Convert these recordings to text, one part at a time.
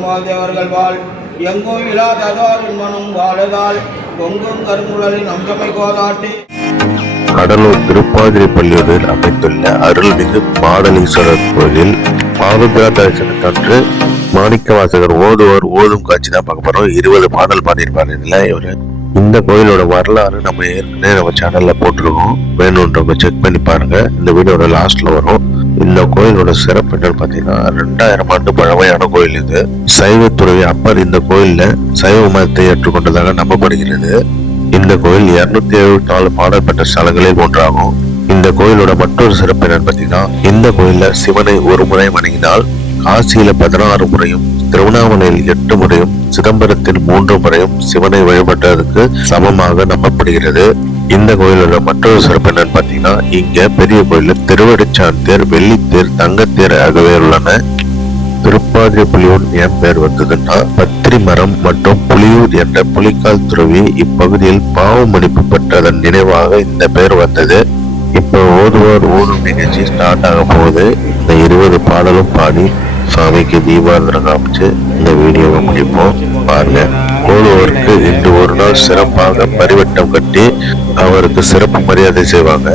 வாழ் தேவர்கள் வாழ் எங்கும் இல்லாததோர் இன்மனும் வாழுதால் பொங்கும் கருங்குழலின் அம்சமை கோதாட்டி. கடலூர் திருப்பாதிரிப்பள்ளியில் அமைந்துள்ள அருள்மிகு மாடலீஸ்வரர் கோயில் பாதுகா தரிசனத்தன்று மாணிக்கவாசகர் ஓதுவோர் ஓதும் காட்சி தான் பார்க்க போறோம். 20 பாடல் பாடியிருப்பாரு இதுல இவரு. இந்த கோயிலோட வரலாறு நம்ம ஏற்கனவே நம்ம சேனல்ல போட்டிருக்கோம், வேணுன்றவங்க செக் பண்ணி பாருங்க. இந்த வீடியோட லாஸ்ட்ல வரும். இந்த கோயிலோட சிறப்பு என்னன்னு பாத்தீங்கன்னா 2000 ஆண்டு பழமையான கோயில் இது. சைவத்துறை அப்பர் இந்த கோயில்ல சைவ மதத்தை ஏற்றுக்கொண்டதாக நம்பப்படுகிறது. இந்த கோயில் 274 பாடல் பெற்ற ஸ்தலங்களில் ஒன்றாகும். இந்த கோயிலோட மற்றொரு சிறப்பு என்னன்னு பாத்தீங்கன்னா, இந்த கோயில்ல சிவனை ஒரு முறை வணங்கினால் காசியில 16 முறையும், திருவண்ணாமலையில் 8 முறையும், சிதம்பரத்தில் 3 முறையும் சிவனை வழிபட்டதற்கு சமமாக நம்பப்படுகிறது. இந்த கோயிலோட மற்றொரு சிறப்பு என்னன்னு பாத்தீங்கன்னா, இங்க பெரிய கோயில்ல திருவடிச்சான் தேர், வெள்ளித்தேர், தங்கத்தேர் ஆகவே உள்ளன. திருப்பாதிரி புலியூர் ஏன் பேர் வந்ததுன்னா, பத்திரி மரம் மற்றும் புலியூர் என்ற புலிக்கால் துறவி இப்பகுதியில் பாவ மன்னிப்பு பெற்றதன் நினைவாக இந்த பேர் வந்தது. இப்போ ஓதுவோர் ஓதும் நிகழ்ச்சி ஸ்டார்ட் ஆக போகுது. இந்த 20 பாடலும் பாடி சுவாமிக்கு தீபாவளி காமிச்சு இந்த வீடியோவை முடிப்போம். பாருங்க. ஓதுவோருக்கு இன்று ஒரு நாள் சிறப்பாக பரிவட்டம் கட்டி அவருக்கு சிறப்பு மரியாதை செய்வாங்க.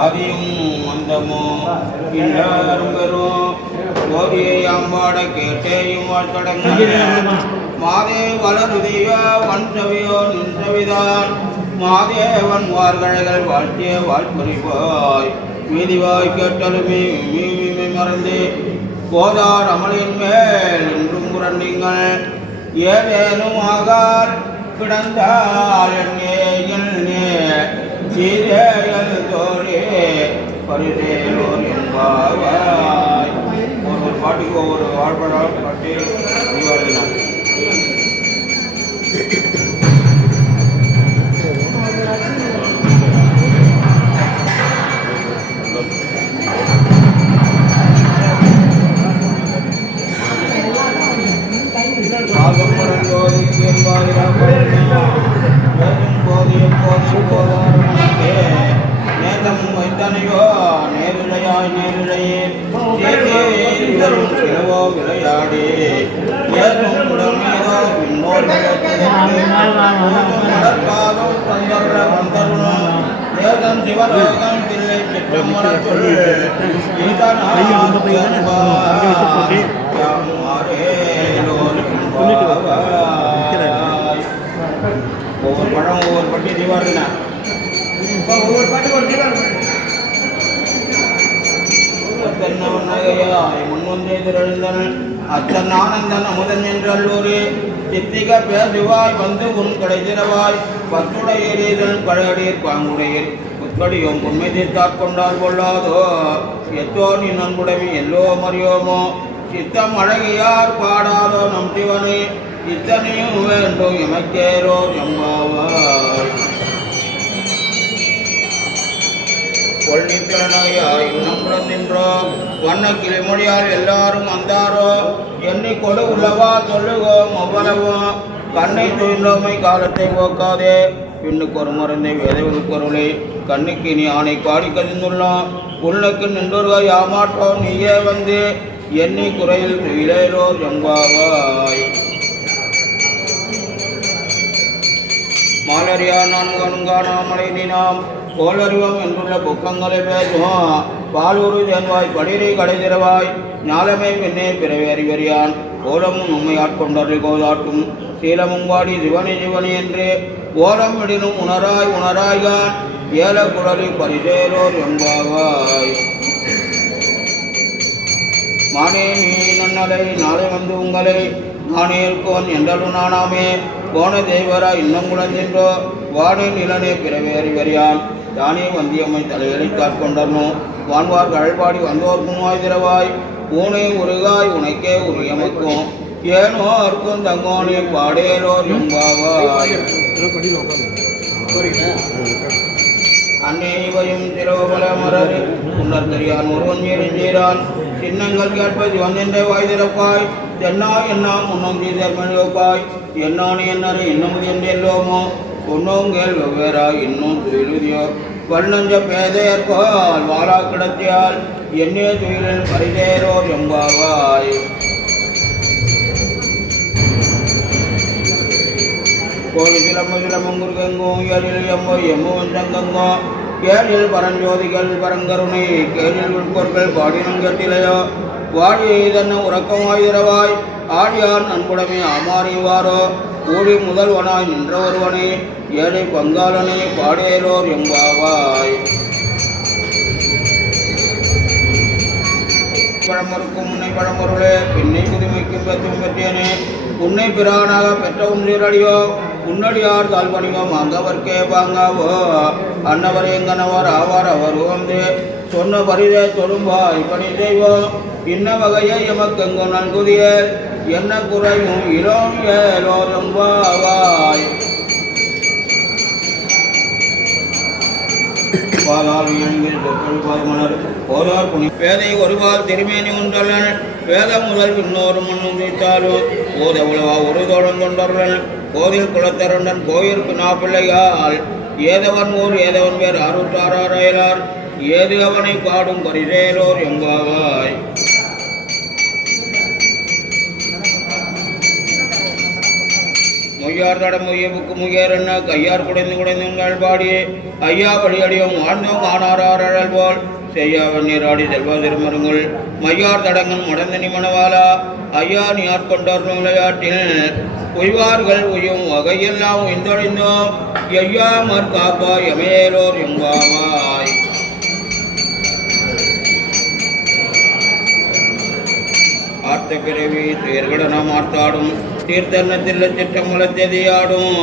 ஆதியும் மந்தமோ இல்லாரும் பெறும் ஓதியை அம்பாட கேட்டேயும் வாழ்த்தடங்கள் மாதே வளருதியோ வன்சவியோ நின்றவிதான் மாதேவன் வார்கழைகள் வாழ்த்திய வாழ்புரிவாய் மீதிவாய் கேட்டலுமே மீமை மறந்து போதார் அமலின் மேல் இன்றும் புரண்டிங்கள் ஏதேனும் ஆகார் கிடந்தால் சீரையல் தோழே பரிசேலோர் என்பாவாய். ஒரு பாட்டுக்கு ஒவ்வொரு வாழ்படால் பாட்டு தீபாவளினார். நேதம் வைத்தனையோ நேரிழையாய் நேரிழையே கிழவோ விளையாடி ஏதும் உடம்பீதோ பின்னோர் நடப்பாதும் தந்தர்ற வந்தருணும் தேதம் சிவலோகம் தில்லை சிற்றம்பலத்துள் ஒவ்வொரு படம் ஒவ்வொரு பட்டி தீபாவளினா ஒவ்வொரு பாட்டு ஒரு தீபாவளி முன்வந்தே திரழ்ந்தன் அச்சன் ஆனந்தன் அமுதன் என்றல்லூரே சித்திக பேசுவாய் வந்து உன் கடை திறவாய் பத்துடையீதன் கழகடீர் பாங்குடையீர் உட்கடியோம் உண்மை தீர்த்தாட்கொண்டால் கொள்ளாதோ எத்தோ நீ நன்குடைமை எல்லோ மறியோமோ சித்தம் அழகியார் பாடாதோ நம் சிவனை இத்தனையும் வேண்டும் எமக்கேரோ எம்மாவாய். கொள்ளித்திறனாயாய் நம்முடன் நின்றோ வண்ண கிளிமொழியால் எல்லாரும் வந்தாரோ எண்ணி கொடு உள்ளவா சொல்லுகோம் அவ்வளவோ கண்ணை துயின்றோமை காலத்தை போக்காதே பின்னுக்கு ஒரு மருந்தை வேதவிரு பொருளை கண்ணுக்கு நீ ஆணை பாடி கதிர்ந்துள்ளான் உன்னுக்கு நின்றொருவாய் ஆமாட்டோம் நீயே வந்து எண்ணி குறையில் துயிலேலோர் எம்பாவாய் மாலரியா நான் கண்காணாமலை நீனாம் கோளறிவம் என்றுள்ள புக்கங்களை பேசுவோம் பாலூரு தேன்வாய் படிரை கடைதிரவாய் ஞாலமே பின்னே பிறவி அறிவறியான் கோலமும் உண்மை ஆட்கொண்டர்கள் கோதாட்டும் சீலமும் வாடி சிவனி சிவனி என்று ஓலம் விடினும் உணராய் உணராய்கான் ஏல குழலி பரிசேலோர் என்பாவாய் மானே நீ நன்னலை நாளை வந்து உங்களை நானே இருக்கோன் என்றலும் நானாமே போன தெய்வரா இன்னும் குழந்தென்றோ வானே நிலனே பிறவி அறிவறியான் தானே வந்தியம்மை தலைகளை காற்கொண்டனோ வான்வார் கழல்பாடி வந்தோர்க்கும் வாய்திரவாய் ஊனே உருகாய் உனக்கே உரியமைக்கும் ஏனோ அர்க்கும் தங்கோனே பாடேலோர் எம்பாவாய் அன்னை இவையும் திரோபல மரரு உன்னர் தெரியான் ஒருவன் எரிஞ்சீரான் சின்னங்கள் கேட்பது வந்தென்ற வாய் திறப்பாய் தென்னா என்ன முன்னம் செய்தற்பாய் என்னானே என்னரை இன்னமுது என்றெல்லோமோ பொன்னோங்கேல் வெவ்வேறாய் இன்னும் துயிலுதியோ வல்லஞ்ச பேதையற்பால் வாழா கிடத்தியால் என்னே துயிலில் பரிதேரோர் எம்பாவாய் கோழி சிலம்புங்குருகங்கும் ஏழில் எம்மோ எம்முவன் சங்கங்கோ கேளில் பரஞ்சோதிகள் பரங்கருணை கேளில் விழுப்பொருட்கள் பாடினம் கட்டிலையோ வாடி இதன்ன உறக்கமாயிரவாய் ஆடியான் அன்புடமே ஆமாறிவாரோ கூடி முதல்வனாய் நின்ற ஒருவனே ஏழை பங்காளனே பாடேலோர் எம்பாவாய் பழமறுக்கும் உன்னை பழமொருளே பின்னை புதுமைக்கும் பெற்றும் பெற்றேனே உன்னை பிரானாக பெற்ற உன்னிரடியோ உன்னடியார் தாழ்பணிவோ அங்கவர்க்கே பாங்காவோ அன்னவர் எங்கனவர் ஆவார் அவர் வந்து சொன்ன பரிதை தொழும்பாய் பணி செய்வோம் இன்ன வகையை எமக்கெங்கு நன்குதிய என்ன குறையும் இளம் ஏலோர் எம்பாவாய் பாலால் இயங்கில் சொற்கள் பாய்மலர் போதார் புனி பேதை ஒருபால் திருமேனி உண்டலன் வேத முதல் இன்னொரு மண்ணும் வைத்தாலும் போத உழவா ஒரு தோழம் கொண்டவர்கள் கோவில் குலத்தரண்டன் கோயிலுக்கு நாப்பிள்ளையால் ஏதவன் ஊர் ஏதவன் பேர் அறுத்தாரார் ஏது அவனை பாடும் பரிசேலோர் எம்பாவாய் மொய்யார் தட மொய்யவுக்கு முயர் என்ன கையார் குடைந்துங்கள் பாடி ஐயா வழியடியும் வாழ்ந்தோம் காணாராரழல் போல் செய்யாவன் நீராடி செல்வா திருமருங்கள் மையார் தடங்கன் மடந்தனி மணவாளா ஐயா நீ ஆட்கொண்டார் விளையாட்டில் உய்வார்கள் உயும் வகையெல்லாம் உய்ந்தொழிந்தோம் ஐயாமற் காப்பா எமையேலோர் எம்பாவாய் ஆர்த்த பிறவி துயர்கடனம் ஆர்த்தாடும் தீர்த்தன்னத்தில் சிற்றம் வளர்த்தெதியாடும்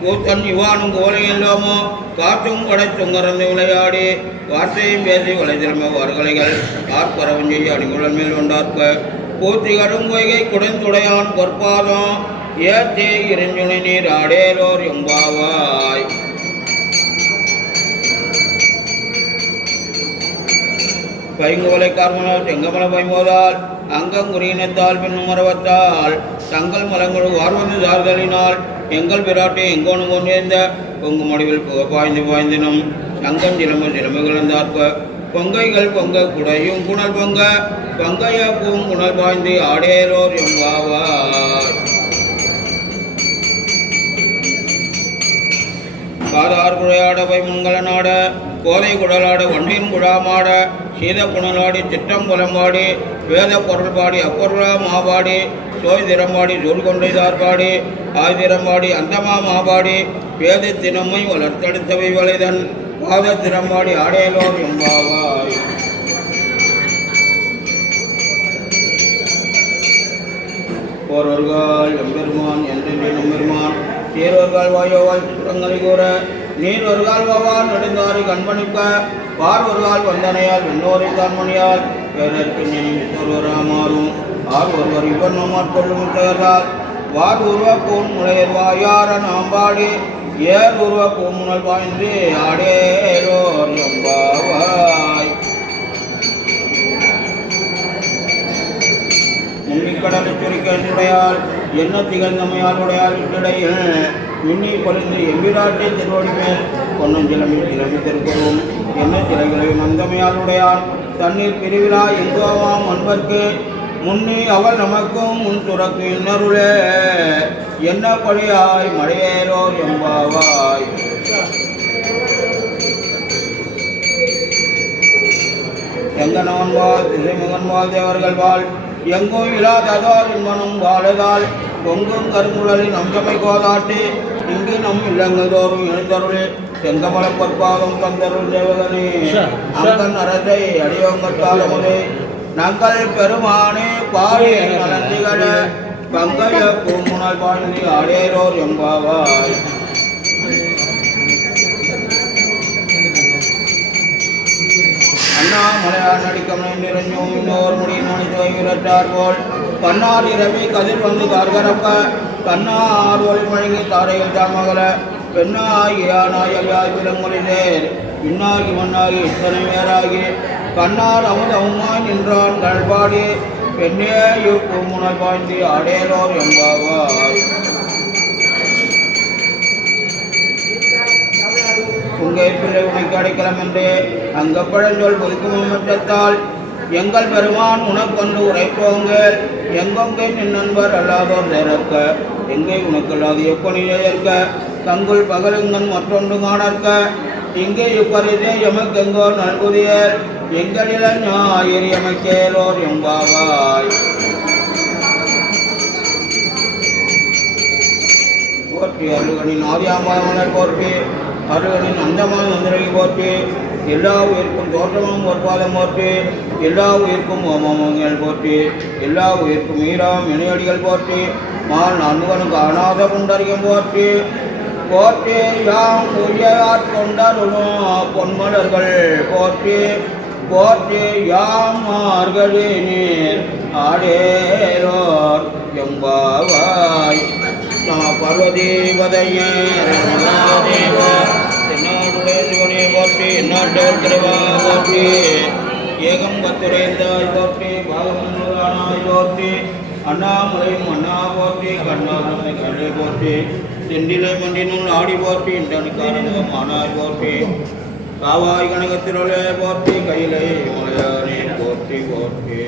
கூத்தன் இவானும் கோலை இல்லாமோ காற்றும் படைத்தும் கறந்து விளையாடி வார்த்தையும் பேசி வளைதிறமை வார்கலைகள் ஆர்ப்பரவம் செய்ய அணிகுழல் மேல் கொண்டார்க்க பூத்தி கடுங்கொய்கை குடைந்துடையான் பொற்பாதம் ஏத்தே இறைஞ்சுனை நீர் ஆடேலோர் எம்பாவாய் பைங்கோலை கார்மனால் செங்கமல பைமோதால் அங்கங்குறியினத்தால் பின்னும் மரவத்தால் தங்கள் மலங்கள் வார்வந்து சார்தலினால் எங்கள் பிராட்டி எங்கோனும் கொண்டிருந்த பொங்கு முடிவில் புக பாய்ந்து பாய்ந்தினும் தங்கம் சிலம்பு கிளந்தார்க்க பொங்கைகள் பொங்க குடையும் குணல் பொங்க பொங்கைய பூங்குணல் பாய்ந்து ஆடேலோர் எம்பாவாய் காதார் குழையாட பை மங்கள நாட கோதை குழலாட வண்டின் குழாமாட சீத புனலாடி சிற்றம் புலம்பாடி வேத பொருள் பாடி அப்பொருளா மாபாடி சோய் திறம்பாடி சொல் கொண்டைதார் பாடி ஆய்திறம்பாடி அந்தமா மாபாடி வேத தினமை வளர்த்தெடுத்தவை வளைதன் பாத திறம்பாடி ஆடேலோர் எம்பாவாய் போர்வர்கள் எம்பெருமான் என்று எம்பெருமான் சீர்வர்கள் வாயோவாய் சுற்றங்களை கூற நீர் ஒரு கால் வாவால் நெடுந்தாரை கண்பணிக்க பார் ஒரு கால் வந்தனையால் இன்னொரு தான்மணியால் பேரற்கு நினைவுராமாறும் ஆர் ஒருவர் இவர் நம்மாட்கொள்ளும் தகர்ந்தால் வார் உருவ பூன் முளையர் வாயார நாம்பாடி ஏர் உருவ பூமுனல் பாய்ந்து ஆடேலோர் எம்பாவாய் முன்னிக்கடலை சுரிக்கையால் என்ன திகழ்ந்தமையாளுடையார் இடையில் மின்னி பொழுது எம்பிராட்டை திருவடி மேல் பொன்னும் கிளம்பி திருக்குறவும் என்ன சிலைகளை மந்தமையாளுடையார் தண்ணீர் பிரிவிழா எங்கோவாம் அன்பர்க்கு முன்னி அவள் நமக்கும் முன் துறக்கு இன்னருளே என்ன பழியாய் மழையேரோர் எம்பாவாய். எங்கனவன் வாழ் திசைமுகன் வாழ் தேவர்கள் வாழ் எங்கும் இல்லாததால் இன்பனும் வாழுதால் பொங்கும் கருங்குழலின் அம்சமை கோதாட்டி இங்கு நம் இல்லங்கதோறும் எழுந்தருளே செங்கமல பொற்பாதம் தந்தருள் தேவகனே அங்கன் அரசை அடியோங்கத்தாலமுதே நங்கள் பெருமானே பாரி நலந்திகள பங்கைய பூமுனல் வாழ்ந்தி ஆடேரோர் எம்பாவாய். அண்ணாமலையார் நடிக்கமனை நிறைஞ்சும் இன்னோர் முடி நடித்தார் போல் கண்ணார் இரவி கதிர் வந்து கார்கரப்ப கண்ணார் ஒளி மழங்கி தாரையில் தாமகல பெண்ணாகி ஆனாய் பிறமொழிதேர் பின்னாகி மண்ணாகி இத்தனை பேராகி கண்ணார் அமுதமுமாய் நின்றான் கல்பாடி பெண்ணே பூமுனல் பாய்ந்தி அடேலோர் எம்பாவாய். உங்கை பிள்ளை உனக்கு அடைக்கலம் என்று அங்கப்பழஞ்சொல் புதுக்கும் மட்டத்தால் எங்கள் பெருமான் உனக்கொண்டு உரைப்போங்கள் எங்கொங்கை நின் நண்பர் அல்லாதோர் நேரற்க எங்கை உனக்கல்லாது எப்பணி ஏற்க தங்குள் பகலுங்கன் மற்றொன்று காணற்க இங்கே இப்பரிதே எமக்கெங்கோ நல்குதியர் எங்களில ஞாயிறு எமக்கேலோர் எம்பாவாய். போற்றி அருகனின் ஆதியாமலர் போற்றி அருகனின் அந்தமான நந்திரை போற்றி எல்லா உயிர்க்கும் தோற்றமும் ஒற்பாதம் போற்றி எல்லா உயிர்க்கும் ஓமங்கள் போற்றி எல்லா உயிர்க்கும் ஈராம் இணையடிகள் போற்றி மால் நன்முகனுக்கு அநாத புண்டரிகம் போற்றி போற்றி யாம் உயர் கொண்டருளும் பொன்மலர்கள் போற்றி போற்றி யாம் மார்கழி நீர் ஆடேரோர் எம்பாவாய். நம பார்வதீபதையே தென்னாடுடைய சிவனே போற்றி எந்நாட்டவர் கிரவா போற்றி ஏகம் கத்துரைந்தாய் போற்றி பாகமன்றானாய் போற்றி அண்ணாமலையும் அண்ணா போற்றி கண்ணாமலை கண்ணை போற்றி செண்டிலை மண்டினுள் ஆடி போற்றி இண்டனுக்காரமுகம் ஆனாய் போற்றி காவாய் கனகத்திரளே போற்றி கையிலை மலையானே போற்றி போற்றி.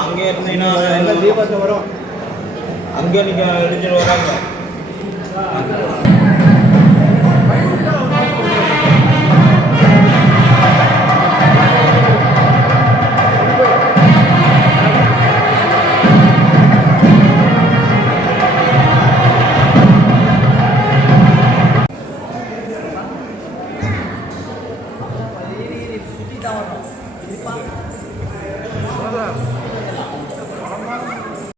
அங்கே இருந்தீங்கன்னா தீபத்தை வரும் அங்கே நீங்கள் எடுத்துட்டு வராங்க.